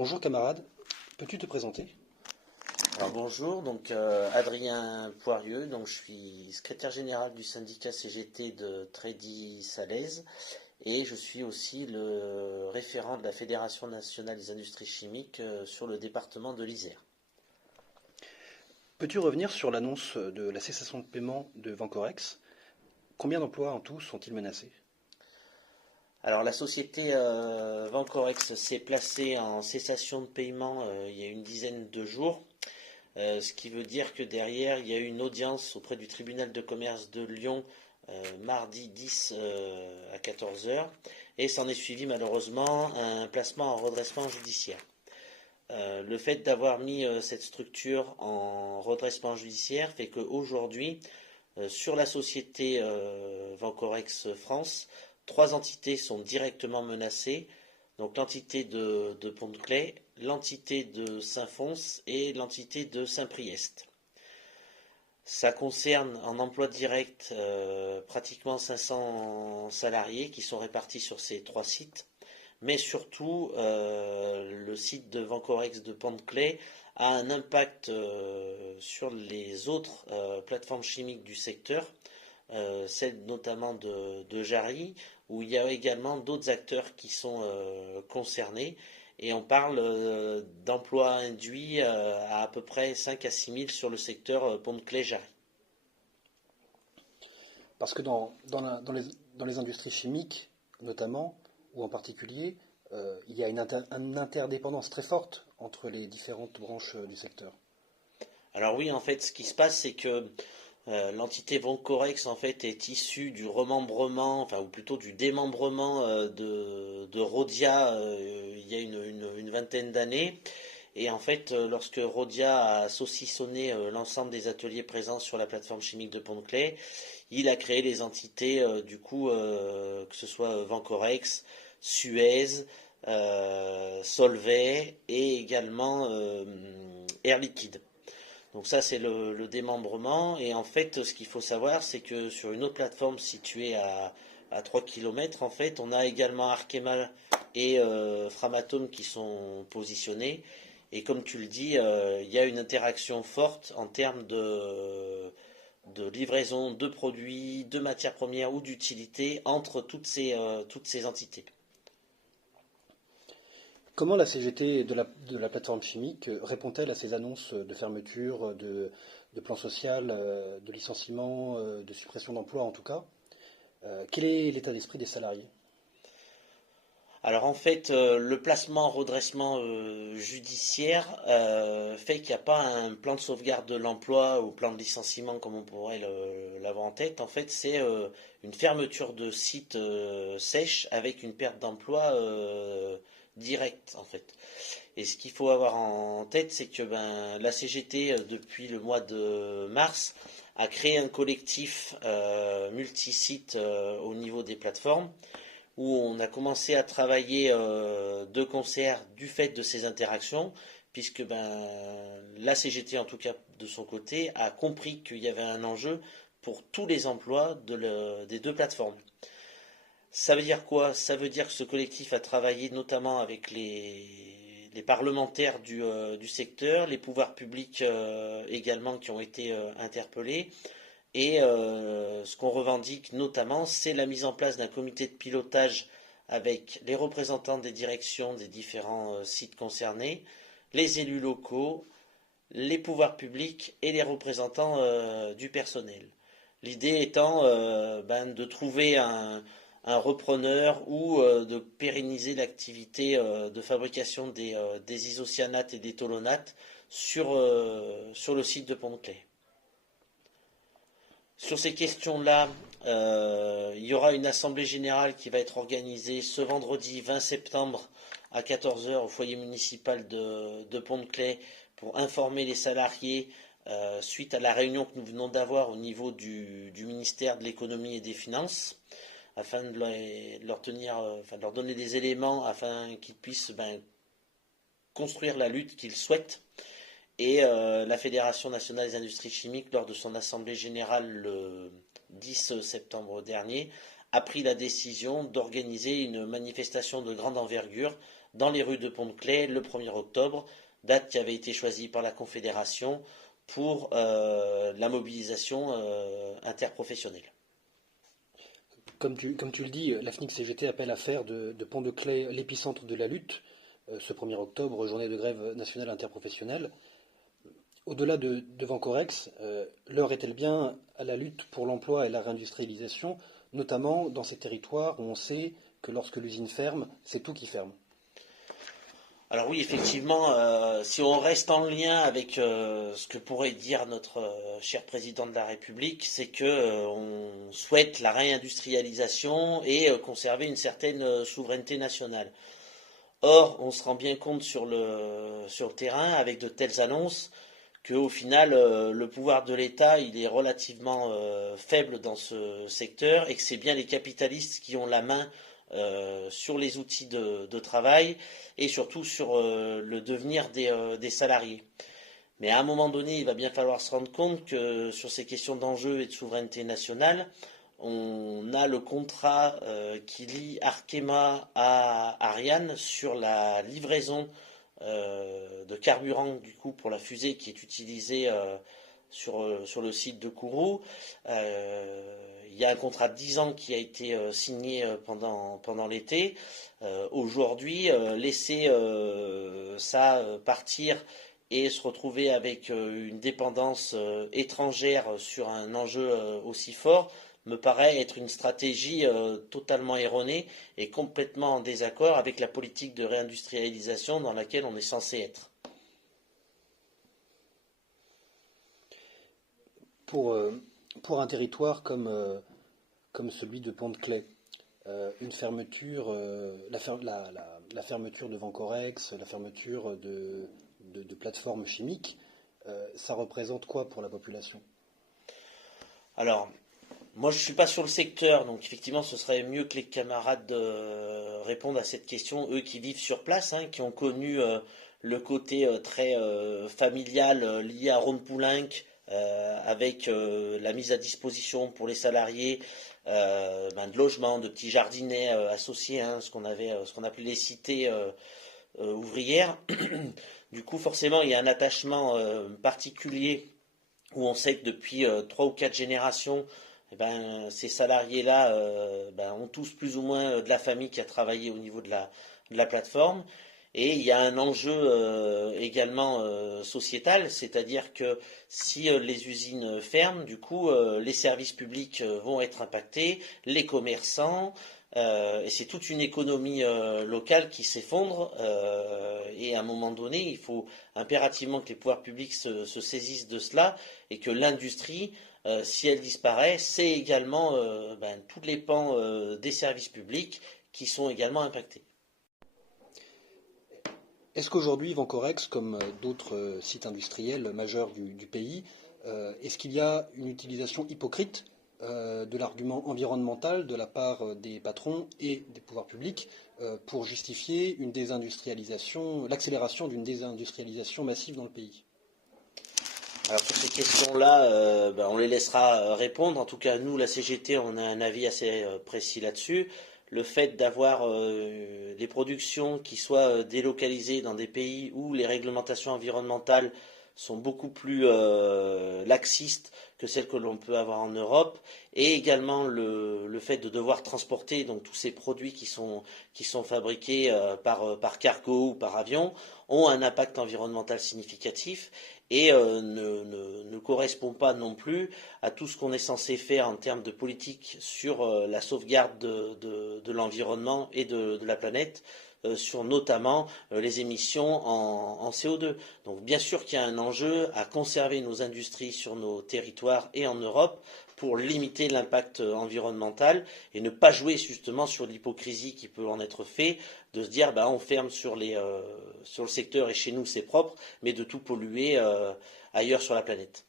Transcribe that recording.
Bonjour camarade, peux-tu te présenter? Alors bonjour, donc Adrien Poirieux, donc je suis secrétaire général du syndicat CGT de Trédi-Salaise et je suis aussi le référent de la Fédération nationale des industries chimiques sur le département de l'Isère. Peux-tu revenir sur l'annonce de la cessation de paiement de Vancorex? Combien d'emplois en tout sont-ils menacés? Alors la société Vancorex s'est placée en cessation de paiement il y a une dizaine de jours. Ce qui veut dire que derrière, il y a eu une audience auprès du tribunal de commerce de Lyon mardi 10 à 14 heures et s'en est suivi malheureusement un placement en redressement judiciaire. Le fait d'avoir mis cette structure en redressement judiciaire fait qu'aujourd'hui, sur la société Vancorex France, trois entités sont directement menacées. Donc l'entité de Pont-de-Claix, l'entité de Saint-Fons et l'entité de Saint-Priest. Ça concerne en emploi direct pratiquement 500 salariés qui sont répartis sur ces trois sites, mais surtout le site de Vancorex de Pont-de-Claix a un impact sur les autres plateformes chimiques du secteur, celle notamment de Jarry, où il y a également d'autres acteurs qui sont concernés. Et on parle d'emplois induits à peu près 5 à 6 000 sur le secteur Pont-de-Claix-Jarry. Parce que dans les industries chimiques, notamment, ou en particulier, il y a une interdépendance très forte entre les différentes branches du secteur. Alors oui, en fait, ce qui se passe, c'est que l'entité Vancorex en fait est issue du remembrement, enfin ou plutôt du démembrement de Rhodia il y a une vingtaine d'années. Et en fait, lorsque Rhodia a saucissonné l'ensemble des ateliers présents sur la plateforme chimique de Pont-de-Claix, il a créé les entités que ce soit Vancorex, Suez, Solvay et également Air Liquide. Donc ça, c'est le démembrement. Et en fait, ce qu'il faut savoir, c'est que sur une autre plateforme située à 3 km, en fait, on a également Arkema et Framatome qui sont positionnés. Et comme tu le dis, il y a une interaction forte en termes de livraison de produits, de matières premières ou d'utilité entre toutes ces entités. Comment la CGT de la plateforme chimique répond-elle à ces annonces de fermeture, de plan social, de licenciement, de suppression d'emplois en tout cas? Quel est l'état d'esprit des salariés? Alors en fait, le placement en redressement judiciaire fait qu'il n'y a pas un plan de sauvegarde de l'emploi ou plan de licenciement comme on pourrait l'avoir en tête. En fait, c'est une fermeture de site sèche avec une perte d'emploi directe en fait. Et ce qu'il faut avoir en tête, c'est que la CGT, depuis le mois de mars, a créé un collectif multisite au niveau des plateformes où on a commencé à travailler de concert du fait de ces interactions, puisque la CGT, en tout cas de son côté, a compris qu'il y avait un enjeu pour tous les emplois des deux plateformes. Ça veut dire quoi? Ça veut dire que ce collectif a travaillé notamment avec les parlementaires du secteur, les pouvoirs publics également qui ont été interpellés. Et ce qu'on revendique notamment, c'est la mise en place d'un comité de pilotage avec les représentants des directions des différents sites concernés, les élus locaux, les pouvoirs publics et les représentants du personnel. L'idée étant de trouver un repreneur ou de pérenniser l'activité de fabrication des isocyanates et des tolonates sur le site de Pont-de-Claix. Sur ces questions-là, il y aura une assemblée générale qui va être organisée ce vendredi 20 septembre à 14 heures au foyer municipal de Pont-de-Claix pour informer les salariés suite à la réunion que nous venons d'avoir au niveau du ministère de l'économie et des finances, afin de leur donner des éléments afin qu'ils puissent construire la lutte qu'ils souhaitent. Et la Fédération nationale des industries chimiques, lors de son assemblée générale le 10 septembre dernier, a pris la décision d'organiser une manifestation de grande envergure dans les rues de Pont-de-Claix le 1er octobre, date qui avait été choisie par la Confédération pour la mobilisation interprofessionnelle. Comme tu le dis, la FNIC-CGT appelle à faire de Pont-de-Claix l'épicentre de la lutte, ce 1er octobre, journée de grève nationale interprofessionnelle. Au-delà de Vancorex, l'heure est-elle bien à la lutte pour l'emploi et la réindustrialisation, notamment dans ces territoires où on sait que lorsque l'usine ferme, c'est tout qui ferme? Alors oui, effectivement, si on reste en lien avec ce que pourrait dire notre cher président de la République, c'est que on souhaite la réindustrialisation et conserver une certaine souveraineté nationale. Or, on se rend bien compte sur le terrain, avec de telles annonces, qu'au final, le pouvoir de l'État, il est relativement faible dans ce secteur et que c'est bien les capitalistes qui ont la main sur les outils de travail et surtout sur le devenir des salariés. Mais à un moment donné, il va bien falloir se rendre compte que sur ces questions d'enjeux et de souveraineté nationale, on a le contrat qui lie Arkema à Ariane sur la livraison de carburant du coup pour la fusée qui est utilisée sur le site de Kourou. Il y a un contrat de 10 ans qui a été signé pendant l'été. Aujourd'hui, laisser ça partir et se retrouver avec une dépendance étrangère sur un enjeu aussi fort me paraît être une stratégie totalement erronée et complètement en désaccord avec la politique de réindustrialisation dans laquelle on est censé être. Pour un territoire comme celui de Pont-de-Claix, une fermeture, la fermeture de Vancorex, la fermeture de plateformes chimiques, ça représente quoi pour la population? Alors, moi je ne suis pas sur le secteur, donc effectivement ce serait mieux que les camarades répondent à cette question, eux qui vivent sur place, hein, qui ont connu le côté très familial lié à Rhône-Poulenc, avec la mise à disposition pour les salariés de logements, de petits jardinets associés, hein, ce qu'on appelait les cités ouvrières. Du coup, forcément, il y a un attachement particulier où on sait que depuis 3 ou 4 générations, eh ben, ces salariés-là ont tous plus ou moins de la famille qui a travaillé au niveau de la plateforme. Et il y a un enjeu également sociétal, c'est-à-dire que si les usines ferment, du coup, les services publics vont être impactés, les commerçants, et c'est toute une économie locale qui s'effondre. Et à un moment donné, il faut impérativement que les pouvoirs publics se saisissent de cela et que l'industrie, si elle disparaît, c'est également tous les pans des services publics qui sont également impactés. Est-ce qu'aujourd'hui, Vancorex, comme d'autres sites industriels majeurs du pays, est-ce qu'il y a une utilisation hypocrite de l'argument environnemental de la part des patrons et des pouvoirs publics pour justifier une désindustrialisation, l'accélération d'une désindustrialisation massive dans le pays? Alors sur ces questions-là, on les laissera répondre. En tout cas, nous, la CGT, on a un avis assez précis là-dessus. Le fait d'avoir des productions qui soient délocalisées dans des pays où les réglementations environnementales sont beaucoup plus laxistes que celles que l'on peut avoir en Europe, et également le fait de devoir transporter donc tous ces produits qui sont fabriqués par cargo ou par avion ont un impact environnemental significatif et ne correspond pas non plus à tout ce qu'on est censé faire en termes de politique sur la sauvegarde de l'environnement et de la planète, sur notamment les émissions en CO2. Donc bien sûr qu'il y a un enjeu à conserver nos industries sur nos territoires et en Europe pour limiter l'impact environnemental et ne pas jouer justement sur l'hypocrisie qui peut en être fait, de se dire on ferme sur le secteur et chez nous c'est propre, mais de tout polluer ailleurs sur la planète.